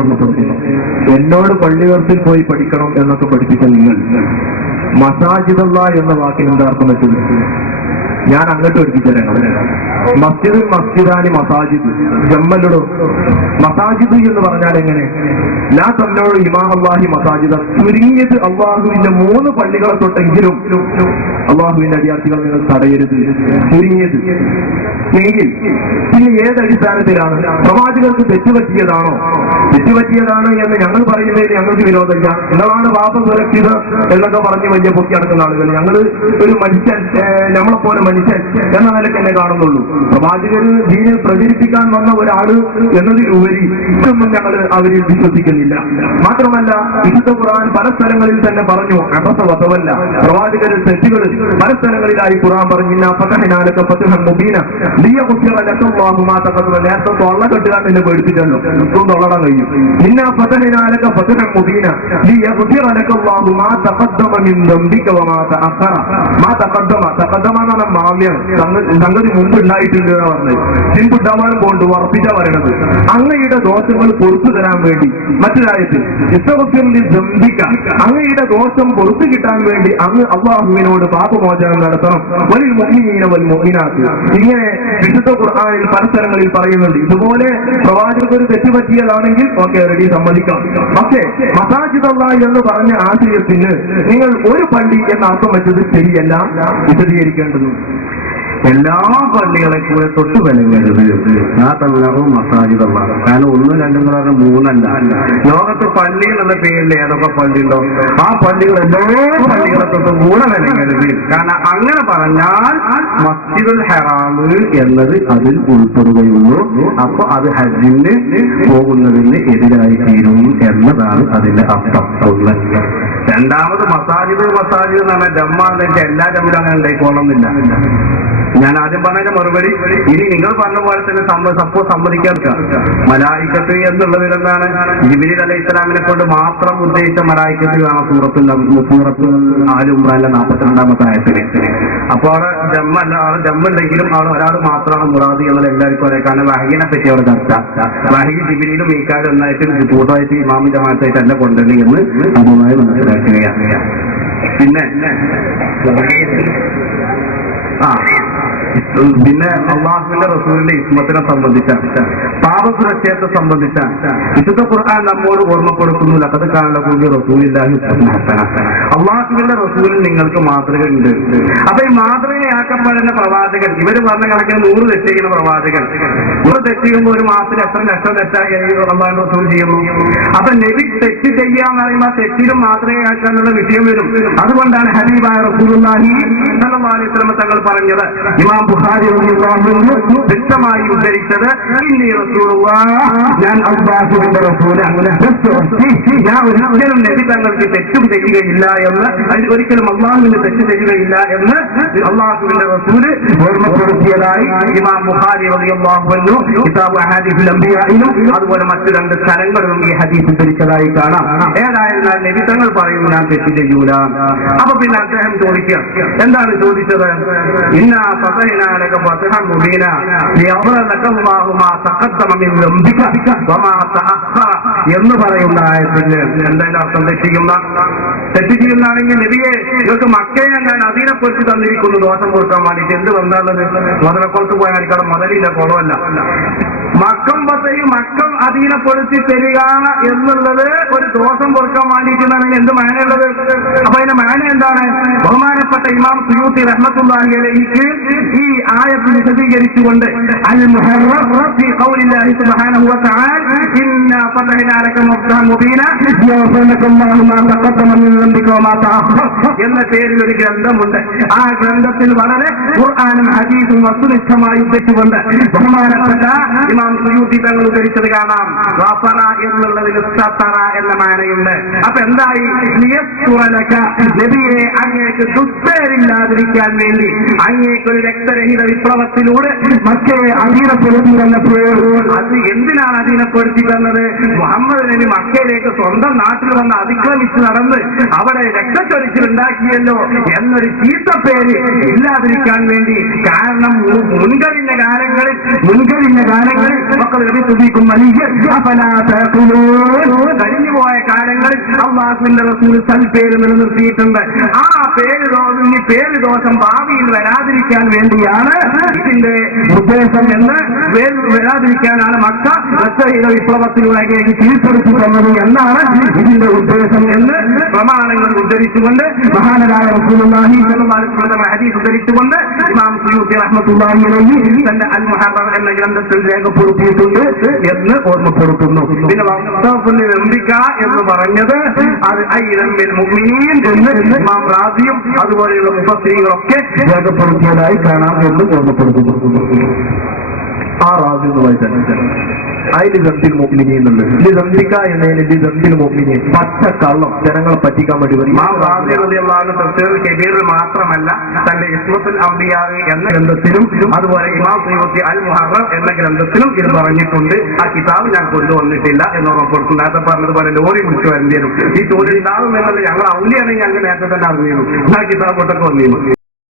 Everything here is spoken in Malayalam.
ഓർമ്മപ്പെടുത്തുന്നു. എന്നോട് പള്ളികൾത്തിൽ പോയി പഠിക്കണം എന്നൊക്കെ പഠിപ്പിച്ച നിങ്ങൾ മസാജിദല്ലാ എന്ന വാക്കിന് എന്താ അർത്ഥം വെച്ചത്? ഞാൻ അങ്ങോട്ട് പഠിപ്പിച്ചത് മസ്ജിദ് മസ്ജിദാനി മസാജിദ് ജമ്മലിടും. മസാജിദ് എന്ന് പറഞ്ഞാൽ എങ്ങനെ? ലാ തന്നോട് ഇമാഹി മസാജിദ്, ചുരുങ്ങിയത് അള്ളാഹുവിന്റെ 3 പള്ളികളെ തൊട്ടെങ്കിലും അള്ളാഹുവിന്റെ അടിയാർത്ഥികൾ നിങ്ങൾ തടയരുത്, ചുരുങ്ങിയത്. എങ്കിൽ പിന്നെ ഏതടിസ്ഥാനത്തിലാണ്? പ്രവാചകർക്ക് തെറ്റുപറ്റിയതാണോ? തെറ്റുപറ്റിയതാണ് എന്ന് ഞങ്ങൾ പറയുന്നതിന് ഞങ്ങൾക്ക് വിരോധമില്ല. നിങ്ങളാണ് പാപ സുരക്ഷിത എന്നൊക്കെ പറഞ്ഞ് വലിയ പൊക്കി നടക്കുന്ന ആളുകൾ. ഞങ്ങൾ ഒരു മനുഷ്യൻ, നമ്മളെപ്പോലെ മനുഷ്യൻ എന്ന നിലയ്ക്ക് തന്നെ കാണുന്നുള്ളൂ. പ്രവാചകന് ദീനിൽ പ്രചരിപ്പിക്കാൻ വന്ന ഒരാള് എന്നതിലുപരി ഇതൊന്നും ഞങ്ങൾ അവരിൽ വിശ്വസിക്കുന്നില്ല. മാത്രമല്ല, വിശുദ്ധ ഖുർആൻ പല സ്ഥലങ്ങളിൽ തന്നെ പറഞ്ഞു അബസവല്ല, പ്രവാചകര് തെറ്റുകൾ പല സ്ഥലങ്ങളിലായി ഖുർആൻ പറഞ്ഞു. നേരത്തെ തൊള്ള കെട്ടുകാൻ തന്നെ പേടിപ്പിച്ചല്ലോ, ഇപ്പം തൊള്ളടാൻ കഴിയും. സംഗതി മുമ്പ് ഉണ്ടായിട്ടുണ്ട് എന്ന് പറഞ്ഞത് പിൻപുണ്ടാവാനും കൊണ്ട് ഉറപ്പിച്ചാ പറയണത്. അങ്ങയുടെ ദോഷങ്ങൾ പൊറുത്തു തരാൻ വേണ്ടി മറ്റൊരായത്തിൽ അങ്ങയുടെ ദോഷം പൊറുത്തു കിട്ടാൻ വേണ്ടി അങ്ങ് അള്ളാഹുവിനോട് പാപമോചനം നടത്തണം. വലിയ മുഅ്മിനീന വൽ മുഅ്മിനാത്ത്, ഇങ്ങനെ വിശുദ്ധ ഖുർആനിൽ പല സ്ഥലങ്ങളിൽ പറയുന്നുണ്ട്. ഇതുപോലെ പ്രവാചകർ തെറ്റുപറ്റിയതാണെങ്കിൽ ഓക്കെ, റെഡി, സമ്മതിക്കാം. പക്ഷേ മസാജിദല്ലാഹ് എന്ന് പറഞ്ഞ ആശയത്തിന് നിങ്ങൾ ഒരു പള്ളി എന്ന അർത്ഥം വെച്ചത് ശരിയല്ല, വിശദീകരിക്കേണ്ടതും. എല്ലാ പള്ളികളെ കൂടെ തൊട്ട് വിലങ്ങരുത്. മസാജിദല്ലാഹ്, കാരണം 1, 2 കളറ് 3 ലോകത്ത് പള്ളി എന്നുള്ള പേരിൽ ഏതൊക്കെ പള്ളിയുണ്ടോ ആ പള്ളികൾ എല്ലാ പള്ളികളെ തൊട്ട് കൂടെ വിലങ്ങരുത്. കാരണം അങ്ങനെ പറഞ്ഞാൽ മസ്ജിദുൽ ഹറാം എന്നത് അതിൽ ഉൾപ്പെടുകയുള്ളൂ. അപ്പൊ അത് ഹജ്ജിന് പോകുന്നതിന് എതിരായി തീരും എന്നതാണ് അതിന്റെ അർത്ഥം. ഒന്ന്. രണ്ടാമത്, മസാജിദ് എന്ന് പറഞ്ഞാൽ ജമ്മാന്നിട്ട് എല്ലാ ജമ്മിലും അങ്ങനെ ഉണ്ടായിക്കോളുന്നില്ല. ഞാൻ ആദ്യം പറഞ്ഞ മറുപടി ഇനി നിങ്ങൾ പറഞ്ഞ പോലെ തന്നെ സമ്മതിക്കാൻ മലായിക്കത്ത് എന്നുള്ളതിൽ എന്താണ്? ജിബ്രീൽ അലൈഹി ഇസ്ലാമിനെ കൊണ്ട് മാത്രം ഉദ്ദേശിച്ച മലായിക്കത്ത് കാണാം സൂറത്ത് ആലുംറാനിലെ 42-ാമത്തെ ആയത്തില്. അപ്പൊ അവിടെ ജമ്മുണ്ടെങ്കിലും അവിടെ ഒരാൾ മാത്രമാണ് മുറാദി എന്നത് എല്ലാവർക്കും അറിയാം. കാരണം വഹീനെ പറ്റി അവിടെ ചർച്ച. വഹീ ജിബ്രീലും മീക്കാലും ഒന്നായിട്ട് കൂട്ടമായിട്ട് ഇമാമി ജമാഅത്തായിട്ട് അല്ല കൊണ്ടുവരണം എന്ന് അതുമായി മനസ്സിലാക്കുകയാണ്. പിന്നെ അള്ളാഹുവിന്റെ റസൂലിന്റെ ഇസ്മത്തിനെ സംബന്ധിച്ച, പാപസുരക്ഷയത്തെ സംബന്ധിച്ച വിശുദ്ധ ഖുർആൻ നമ്മോട് ഓർമ്മപ്പെടുത്തുന്നു. ലഖദ് കാന ലക്കും ഫീ റസൂലില്ലാഹി ഉസ്വത്തുൻ ഹസന. അള്ളാഹുവിന്റെ റസൂലിൽ നിങ്ങൾക്ക് മാതൃക ഉണ്ട്. അപ്പൊ ഈ മാതൃകയാക്കപ്പെടുന്ന പ്രവാചകൻ, ഇവര് പറഞ്ഞ കണക്കിന് 100 തെറ്റ് ചെയ്യുന്ന പ്രവാചകൻ, 100 തെറ്റ് ചെയ്യുമ്പോൾ ഒരു മാസത്തിൽ എത്ര ലക്ഷം തെറ്റായി അള്ളാഹുവിന്റെ റസൂൽ ചെയ്യുന്നു? അപ്പൊ നബി തെറ്റ് ചെയ്യാന്ന് പറയുമ്പോൾ തെറ്റിലും മാതൃകയാക്കാനുള്ള വിഷയം വരും. അതുകൊണ്ടാണ് ഹബീബായ റസൂലുള്ളാഹി സ്വല്ലല്ലാഹു അലൈഹി വസല്ലം തങ്ങൾ പറഞ്ഞത്, ഇമാം ബുഖാരി വ്യക്തമായി ഉദ്ധരിച്ചത്, ഞാൻ അല്ലാഹുവിന്റെ റസൂലാണ്, ഞാൻ ഒരിക്കലും നബി തങ്ങൾക്ക് തെറ്റും ചെയ്യുകയില്ല എന്ന്, ഒരിക്കലും അള്ളാഹുവിന് തെറ്റ് ചെയ്യുകയില്ല എന്ന് അള്ളാഹുവിന്റെ റസൂല് ഓർമ്മപ്പെടുത്തിയതായി ഇമാം ബുഖാരി റളിയല്ലാഹു അൻഹു കിതാബ് അഹാദീസുൽ അംബിയായിലും അതുപോലെ മറ്റു 2 സ്ഥലങ്ങളിലും ഈ ഹദീസ് ഉദ്ധരിച്ചതായി കാണാം. ഏതായിരുന്നാൽ നബി തങ്ങൾ പറയുന്നു ഞാൻ തെറ്റ് ചെയ്യൂല. അപ്പൊ പിന്നെ അദ്ദേഹം ചോദിക്കുക, എന്താണ് ചോദിച്ചത്? എന്ന് പറയുന്ന ആയത്തിന് എന്തായാലും അർത്ഥം തെറ്റ് ചെയ്യുന്നതാണെങ്കിൽ നബിയെ ഇവർക്ക് മക്കയെ ഞാൻ അധീനപ്പെടുത്തി തന്നിരിക്കുന്നു ദോഷം കൊടുക്കാൻ വേണ്ടിയിട്ട്. എന്ത് വന്നാണത്? മുതലക്കുളത്ത് പോയാൽ എനിക്കവിടെ മുതലില്ല, കുളമല്ല. മക്കം അധീനപ്പെടുത്തി തരിക എന്നുള്ളത് ഒരു ദോഷം കൊടുക്കാൻ വേണ്ടിയിട്ടാണ്. എന്ത് മാനയുള്ളത്? അപ്പൊ അതിന്റെ മാന എന്താണ്? ബഹുമാനപ്പെട്ട ഇമാം സുയൂത്തി റഹ്മത്തുള്ളാഹി അലൈഹിക്ക് ഈ ആയത്ത് വിശദീകരിച്ചുകൊണ്ട് അൽ മുഹറർ ഫീ ഖൗലില്ലാഹി സുബ്ഹാനഹു വ തആല ഇന്നാ ഫതഹ്നാ ലക ഫത്ഹൻ മുബീന യഗ്ഫിർ ലക്കല്ലാഹു മാ തഖദ്ദമ മിൻ ദംബിക വമാ തഅഖർ എന്ന പേരിൽ ഒരു ഗ്രന്ഥമുണ്ട്. ആ ഗ്രന്ഥത്തിൽ വളരെ ഖുർആനും ഹദീസും വസ്തുനിഷ്ഠമായി ഉദ്ധരിച്ചുകൊണ്ട് ബഹുമാനപ്പെട്ട ഇമാം സുയൂത്തി തങ്ങൾ ഉദ്ധരിച്ചത് കാണാം. ഗഫറ എന്നുള്ളതിന് സതറ എന്ന മാനയുണ്ട്. അപ്പൊ എന്തായി? നബിയെ അങ്ങേക്ക് ദുഷ്പേരില്ലാതിരിക്കാൻ വേണ്ടി അങ്ങേക്കൊരു രക്തരഹിത വിപ്ലവത്തിലൂടെ മക്കയെ അധീനപ്പെടുത്തി തന്നപ്പോൾ, അത് എന്തിനാണ് അധീനപ്പെടുത്തി തന്നത്? മുഹമ്മദ് നബി മക്കയിലേക്ക് സ്വന്തം നാട്ടിൽ വന്ന് അതിക്രമിച്ച് നടന്ന് അവിടെ രക്തച്ചൊരിച്ചിലുണ്ടാക്കിയല്ലോ എന്നൊരു ചീത്തപ്പേര് ഇല്ലാതിരിക്കാൻ വേണ്ടി. കാരണം മുൻകഴിഞ്ഞ കാലങ്ങളിൽ മക്കൾ ലഭിച്ചിരിക്കും അള്ളാഹുവിന്റെ റസൂൽ സൽപേര് നിലനിർത്തിയിട്ടുണ്ട്. ആ പേര് ദോഷം ഭാവിയിൽ വരാതിരിക്കാൻ വേണ്ടിയാണ് ഇതിന്റെ ഉദ്ദേശം എന്ന് വരാതിരിക്കാനാണ് മക്കയിലെ വിപ്ലവത്തിലൂടെ കീഴ്പ്പെടുത്തി തന്നത് എന്നാണ് ഇതിന്റെ ഉദ്ദേശം എന്ന് പ്രമാണങ്ങൾ ഉദ്ധരിച്ചുകൊണ്ട് മഹാനരായ റസൂലുള്ളാഹി സ്വല്ലല്ലാഹു അലൈഹി വസല്ലം ഹദീസ് ഉദ്ധരിച്ചുകൊണ്ട് ഇമാം സുയൂത്തി റഹ്മത്തുള്ളാഹി അലൈഹി തന്റെ അൽ മുഹറർ എന്ന ഗ്രന്ഥത്തിൽ രേഖപ്പെടുത്തിയിട്ടുണ്ട് എന്ന് ഓർമ്മപ്പെടുത്തുന്നു. പിന്നെ വെമ്പിക്ക എന്ന് പറഞ്ഞത് അത് ഐലമ്മിൽ മുഅ്മിനീൻ എന്ന് ഇമാം റാസിയും അതുപോലെയുള്ള മുഫസ്സിരീങ്ങളൊക്കെ രേഖപ്പെടുത്തിയതായി കാണാം എന്ന് ഓർമ്മപ്പെടുത്തുന്നു. ആ റാസി എന്ന് വായിച്ചാൽ അതിൽ ഗന്ധിൽ മുഅ്മിനീൻ എന്നുള്ളത് ഇത് ഗന്ധിക്ക എന്നതിന് ഗന്ധിൽ മുഅ്മിനീൻ പച്ച കള്ളം ജനങ്ങളെ പറ്റിക്കാൻ വേണ്ടി വരും. ഇമാം റാസി റളിയല്ലാഹു അൻഹു തഫ്സീർ കബീറിൽ മാത്രമല്ല തന്റെ ഇസ്മത്തുൽ അംബിയാ എന്ന ഗ്രന്ഥത്തിലും അതുപോലെ ഇമാം സുയൂത്തി അൽ മുഹറർ എന്ന ഗ്രന്ഥത്തിലും ഇത് പറഞ്ഞിട്ടുണ്ട്. ആ കിതാബ് ഞാൻ കൊണ്ടുവന്നിട്ടില്ല എന്ന് ഉറപ്പെടുത്തും. നേരത്തെ പറഞ്ഞതുപോലെ ലോറി പിടിച്ചു വരേണ്ടി വരും. ഈ തൊഴിൽ ഉണ്ടാവും എന്നുള്ളത് ഞങ്ങൾ ഔലിയാണെങ്കിൽ ഞങ്ങൾ നേരത്തെ തന്നെ അറിഞ്ഞിരുന്നു. ആ കിതാബ് കൊണ്ടൊക്കെ വന്നിരുന്നു.